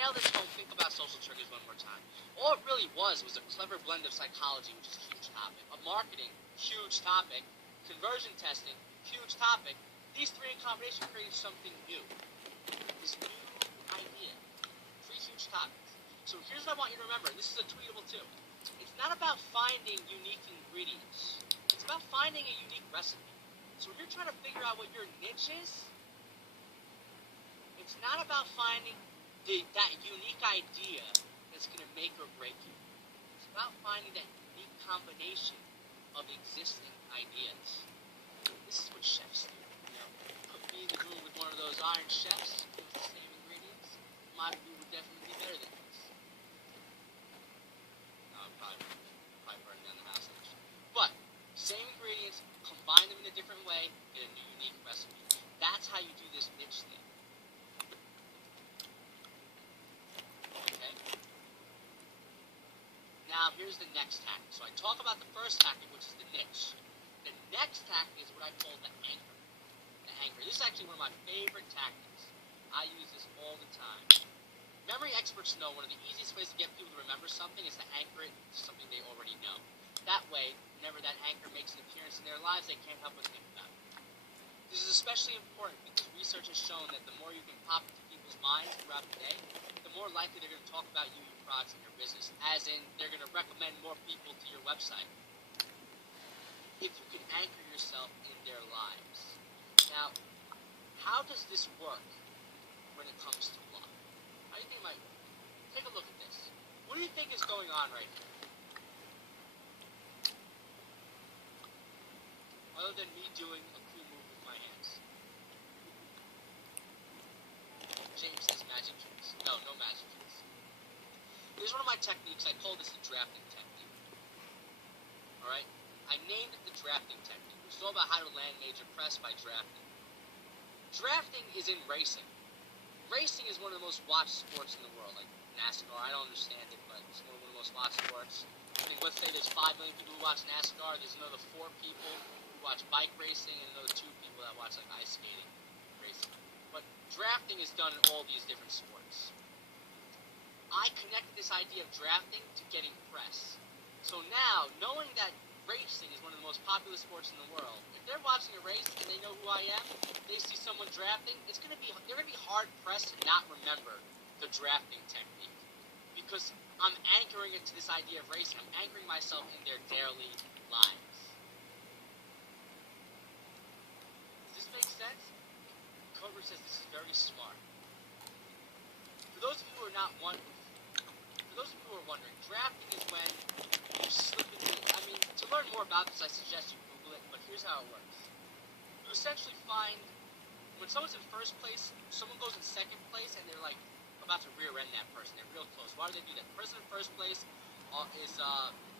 nail this home, think about social triggers one more time. All it really was a clever blend of psychology, which is a huge topic, of marketing, huge topic, conversion testing, huge topic. These three in combination created something new. This new idea. Three huge topics. So here's what I want you to remember, and this is a tweetable too. It's not about finding unique ingredients. It's about finding a unique recipe. So if you're trying to figure out what your niche is, it's not about finding that unique idea that's going to make or break you. It's about finding that unique combination of existing ideas. This is what chefs do. You know, put me in the room with one of those iron chefs with the same ingredients, my food would definitely be better than his. No, I'd probably burn down the house actually. But same ingredients, combine them in a different way, get a new unique recipe. That's how you do this niche thing. Now, here's the next tactic. So I talk about the first tactic, which is the niche. The next tactic is what I call the anchor. The anchor. This is actually one of my favorite tactics. I use this all the time. Memory experts know one of the easiest ways to get people to remember something is to anchor it to something they already know. That way, whenever that anchor makes an appearance in their lives, they can't help but think about it. This is especially important because research has shown that the more you can pop into people's minds throughout the day, the more likely they're going to talk about you, your products, and your business. As in, they're going to recommend more people to your website. If you can anchor yourself in their lives. Now, how does this work when it comes to blog? How do you think it might work? Take a look at this. What do you think is going on right here? Other than me doing a cool move with my hands. James says magic tricks. No magic tricks. Here's one of my techniques. I call this the drafting technique. Alright? I named it the drafting technique. It's all about how to land major press by drafting. Drafting is in racing. Racing is one of the most watched sports in the world. Like NASCAR, I don't understand it, but it's one of the most watched sports. I think, let's say there's 5 million people who watch NASCAR. There's another 4 people who watch bike racing, and another 2 people that watch like ice skating racing. But drafting is done in all these different sports. I connected this idea of drafting to getting press. So now, knowing that racing is one of the most popular sports in the world, if they're watching a race and they know who I am, they see someone drafting, they're gonna be hard pressed to not remember the drafting technique. Because I'm anchoring it to this idea of racing. I'm anchoring myself in their daily lives. Does this make sense? Cobra says this is very smart. For those of you who are wondering, drafting is when you slip into, to learn more about this, I suggest you Google it, but here's how it works. You essentially find, when someone's in first place, someone goes in second place, and they're like about to rear end that person. They're real close. Why do they do that? The person in first place is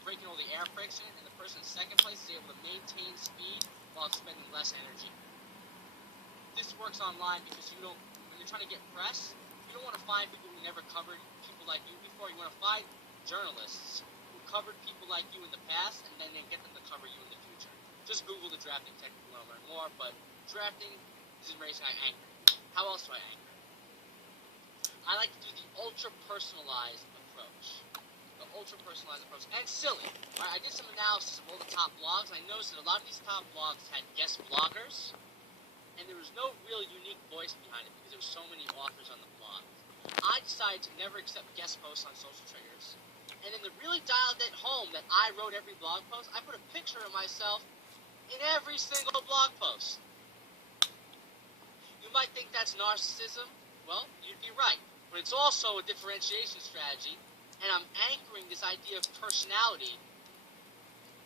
breaking all the air friction, and the person in second place is able to maintain speed while expending less energy. This works online because when you're trying to get press, you don't want to find people who never covered people like you before. You want to find journalists who covered people like you in the past, and then they get them to cover you in the future. Just Google the drafting technique if you want to learn more, but drafting is in racing. I anchor. How else do I anchor? I like to do the ultra-personalized approach. The ultra-personalized approach. And silly. Right? I did some analysis of all the top blogs, and I noticed that a lot of these top blogs had guest bloggers, and there was no real unique voice behind it because there were so many authors on the blog. I decided to never accept guest posts on Social Triggers. And then to really dial it home that I wrote every blog post, I put a picture of myself in every single blog post. You might think that's narcissism. Well, you'd be right. But it's also a differentiation strategy, and I'm anchoring this idea of personality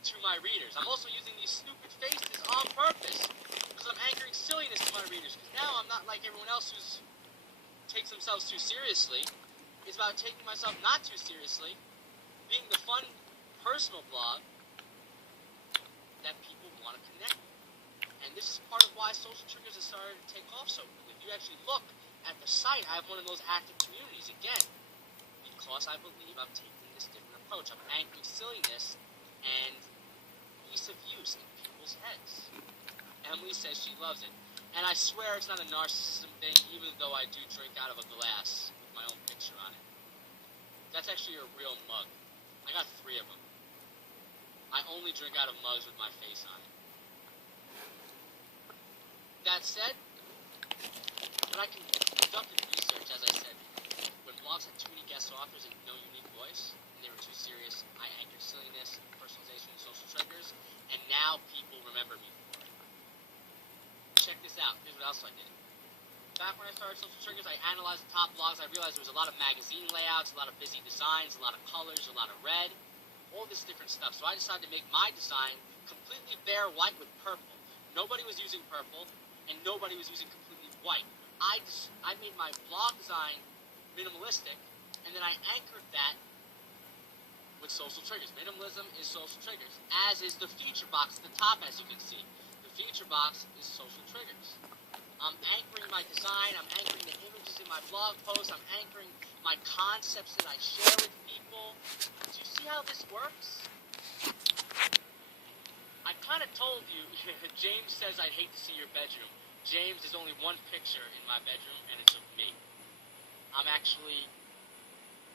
to my readers. I'm also using these stupid faces on purpose because I'm anchoring silliness to my readers. Because now I'm not like everyone else who takes themselves too seriously. It's about taking myself not too seriously, being the fun, personal blog that people want to connect with. And this is part of why Social Triggers has started to take off so quickly. If you actually look at the site, I have one of those active communities again, because I believe I'm taking this different approach. I'm anchoring silliness and ease of use in people's heads. Emily says she loves it. And I swear it's not a narcissism thing, even though I do drink out of a glass with my own picture on it. That's actually a real mug. I got 3 of them. I only drink out of mugs with my face on it. That said, when I conducted research, as I said, when blogs had too many guest authors and no unique voice, and they were too serious, I anchored silliness, personalization, and social triggers, and now people remember me for it. Check this out. Here's what else I did. Back when I started Social Triggers, I analyzed the top blogs. I realized there was a lot of magazine layouts, a lot of busy designs, a lot of colors, a lot of red, all this different stuff. So I decided to make my design completely bare white with purple. Nobody was using purple, and nobody was using completely white. I made my blog design minimalistic, and then I anchored that with social triggers. Minimalism is social triggers, as is the feature box at the top, as you can see. The feature box is social triggers. I'm anchoring my design, I'm anchoring the images in my blog posts, I'm anchoring my concepts that I share with people. Do you see how this works? I kind of told you, James says I'd hate to see your bedroom. James, there's only one picture in my bedroom, and it's of me. I'm actually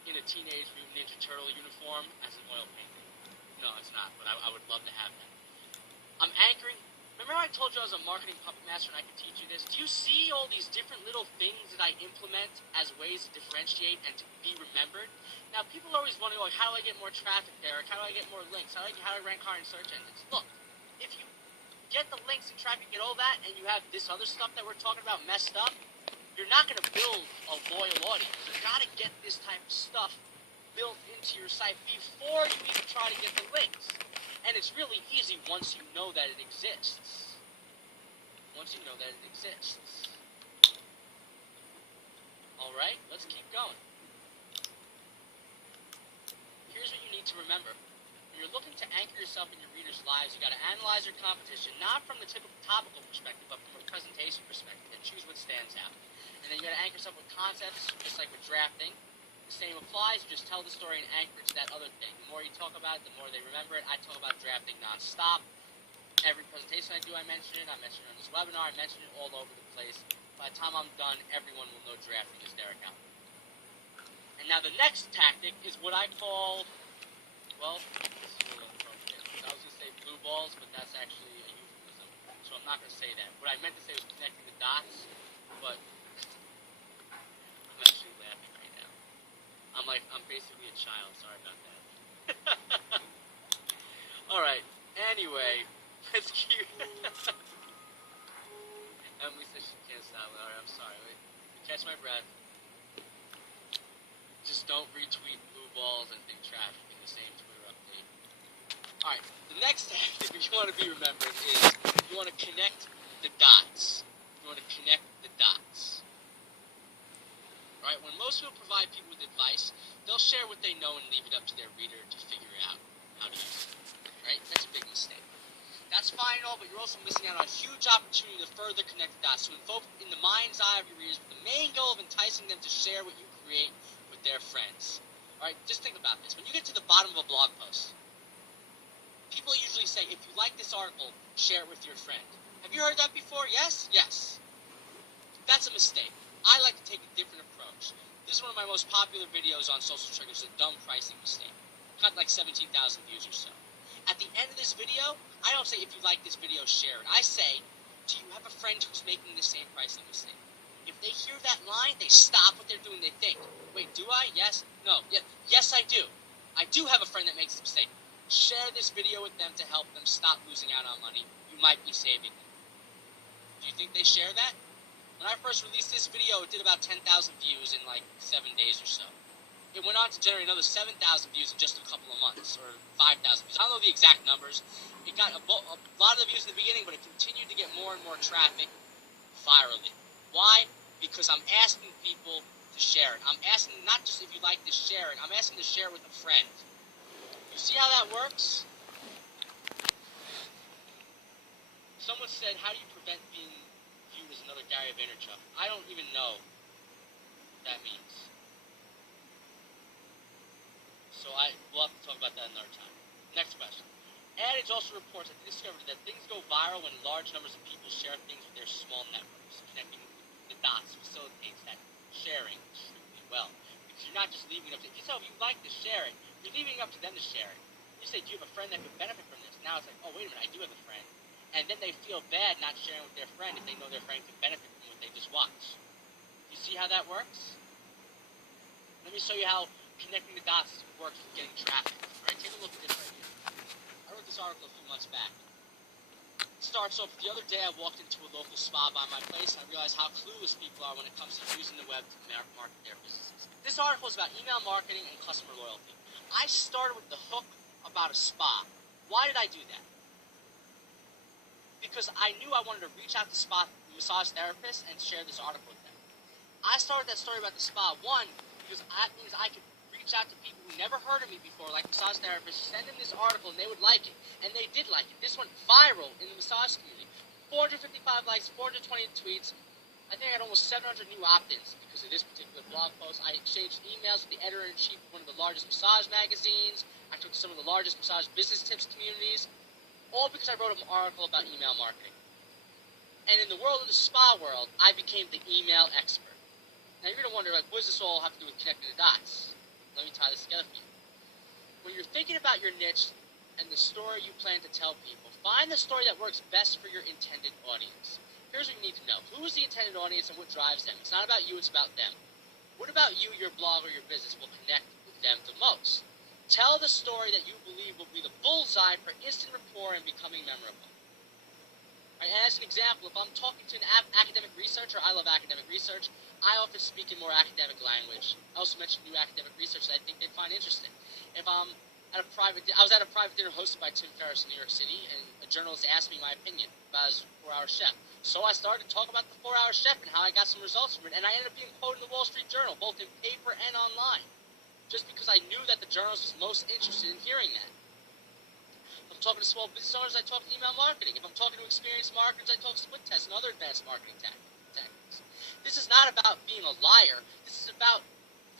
in a Teenage Mutant Ninja Turtle uniform as an oil painting. No, it's not, but I would love to have that. I'm anchoring. Remember how I told you I was a marketing puppet master and I could teach you this? Do you see all these different little things that I implement as ways to differentiate and to be remembered? Now, people always wonder, like, how do I get more traffic there? How do I get more links? How do I rank higher in search engines? Look, if you get the links and traffic, get all that, and you have this other stuff that we're talking about messed up, you're not going to build a loyal audience. You've got to get this type of stuff built into your site before you even try to get the links. And it's really easy once you know that it exists. Once you know that it exists. Alright, let's keep going. Here's what you need to remember. When you're looking to anchor yourself in your readers' lives, you got to analyze your competition, not from the typical topical perspective, but from a presentation perspective, and choose what stands out. And then you got to anchor yourself with concepts, just like with drafting. The same applies. You just tell the story and anchor it to that other thing. The more you talk about it, the more they remember it. I talk about drafting nonstop. Every presentation I do, I mention it. I mention it on this webinar. I mention it all over the place. By the time I'm done, everyone will know drafting is Derek out. And now the next tactic is what I call, well, this is a little inappropriate. I was going to say blue balls, but that's actually a euphemism. So I'm not going to say that. What I meant to say was connecting the dots, but I'm actually laughing right now. I'm basically a child. Sorry about that. Alright, anyway, let's keep... Emily says she can't stop it. Alright, I'm sorry. Wait. Catch my breath. Just don't retweet blue balls and big traffic in the same Twitter update. Alright, the next tactic you want to be remembered is you want to connect the dots. You want to connect the dots. Right? When most people provide people with advice, they'll share what they know and leave it up to their reader to figure out how to use it. Right? That's a big mistake. That's fine and all, but you're also missing out on a huge opportunity to further connect the dots, to invoke in the mind's eye of your readers with the main goal of enticing them to share what you create with their friends. Alright, just think about this. When you get to the bottom of a blog post, people usually say, if you like this article, share it with your friend. Have you heard that before? Yes? Yes. That's a mistake. I like to take a different approach. This is one of my most popular videos on social triggers, a dumb pricing mistake. Got like 17,000 views or so. At the end of this video, I don't say, if you like this video, share it. I say, do you have a friend who's making the same pricing mistake? If they hear that line, they stop what they're doing. They think, wait, do I? Yes? No. Yeah. Yes, I do. I do have a friend that makes a mistake. Share this video with them to help them stop losing out on money. You might be saving them. Do you think they share that? When I first released this video, it did about 10,000 views in like 7 days or so. It went on to generate another 7,000 views in just a couple of months, or 5,000 views. I don't know the exact numbers. It got a lot of the views in the beginning, but it continued to get more and more traffic virally. Why? Because I'm asking people to share it. I'm asking not just if you like to share it, I'm asking to share it with a friend. You see how that works? Someone said, how do you prevent being viewed as another Gary Vaynerchuk? I don't even know what that means. So we'll have to talk about that another time. Next question. Adage also reports that they discovered that things go viral when large numbers of people share things with their small networks. Connecting the dots facilitates that sharing extremely well. Because you're not just leaving leaving it up to, so if you like to share it, you're leaving it up to them to share it. You say, do you have a friend that could benefit from this? Now it's like, oh, wait a minute, I do have a friend. And then they feel bad not sharing with their friend if they know their friend could benefit from what they just watched. You see how that works? Let me show you how connecting the dots works with getting traffic. Alright, take a look at this right here. I wrote this article a few months back. It starts off, the other day I walked into a local spa by my place and I realized how clueless people are when it comes to using the web to market their businesses. This article is about email marketing and customer loyalty. I started with the hook about a spa. Why did I do that? Because I knew I wanted to reach out to spa massage therapists and share this article with them. I started that story about the spa, one, because that means I could reach out to people who never heard of me before, like massage therapists, send them this article and they would like it. And they did like it. This went viral in the massage community. 455 likes, 420 tweets. I think I had almost 700 new opt-ins because of this particular blog post. I exchanged emails with the editor-in-chief of one of the largest massage magazines. I took some of the largest massage business tips communities. All because I wrote an article about email marketing. And in the world of the spa world, I became the email expert. Now you're going to wonder, like, what does this all have to do with connecting the dots? Let me tie this together for you. When you're thinking about your niche and the story you plan to tell people, find the story that works best for your intended audience. Here's what you need to know. Who is the intended audience and what drives them? It's not about you, it's about them. What about you, your blog, or your business will connect with them the most? Tell the story that you believe will be the bullseye for instant rapport and becoming memorable. Right, and as an example, if I'm talking to an academic researcher, I love academic research, I often speak in more academic language. I also mention new academic research that I think they'd find interesting. If I'm at I was at a private dinner hosted by Tim Ferriss in New York City, and a journalist asked me my opinion about his 4-hour chef. So I started to talk about the 4-hour chef and how I got some results from it, and I ended up being quoted in the Wall Street Journal, both in paper and online, just because I knew that the journalist was most interested in hearing that. If I'm talking to small business owners, I talk email marketing. If I'm talking to experienced marketers, I talk split tests and other advanced marketing tactics. This is not about being a liar. This is about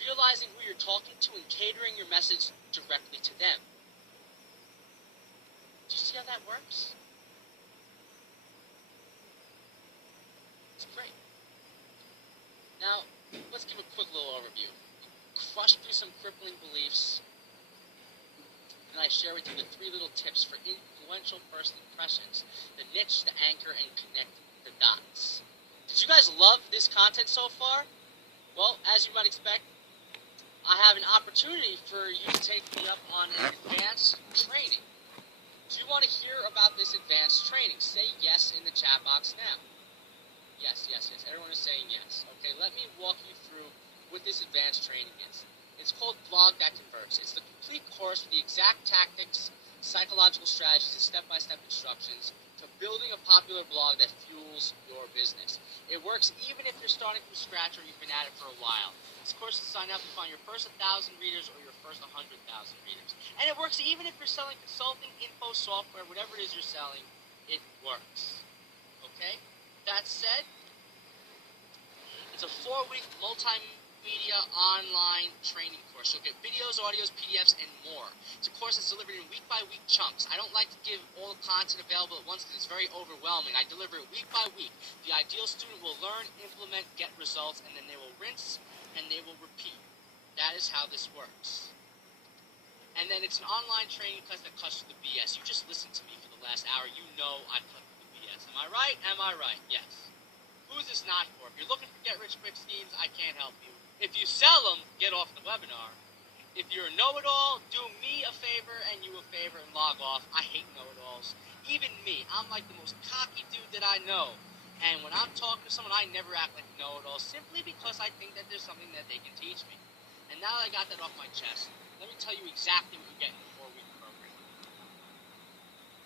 realizing who you're talking to and catering your message directly to them. Do you see how that works? It's great. Now, let's give a quick little overview. Crush through some crippling beliefs, and I share with you the 3 little tips for influential first impressions: the niche, the anchor, and connect the dots. Did you guys love this content so far? Well, as you might expect, I have an opportunity for you to take me up on an advanced training. Do you want to hear about this advanced training? Say yes in the chat box now. Yes. Everyone is saying yes. Okay, let me walk you through what this advanced training is. It's called Blog That Converts. It's the complete course with the exact tactics, psychological strategies, and step-by-step instructions to building a popular blog that fuels your business. It works even if you're starting from scratch or you've been at it for a while. This course is signed up to find your first 1,000 readers or your first 100,000 readers. And it works even if you're selling consulting, info, software, whatever it is you're selling, it works. Okay? That said, it's a 4-week multimedia online training course. You'll get videos, audios, PDFs, and more. It's a course that's delivered in week-by-week chunks. I don't like to give all the content available at once because it's very overwhelming. I deliver it week by week. The ideal student will learn, implement, get results, and then they will rinse and they will repeat. That is how this works. And then it's an online training class that cuts through the BS. You just listened to me for the last hour. You know I cut through the BS. Am I right? Am I right? Yes. Who's this not for? If you're looking for get-rich-quick schemes, I can't help you. If you sell them, get off the webinar. If you're a know-it-all, do me a favor and you a favor and log off. I hate know-it-alls. Even me, I'm like the most cocky dude that I know. And when I'm talking to someone, I never act like a know-it-all simply because I think that there's something that they can teach me. And now that I got that off my chest, let me tell you exactly what you get in the 4-week program.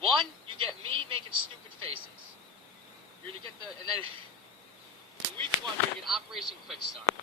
1, you get me making stupid faces. You're going to get and then in week 1, you're going to get Operation Quick Start.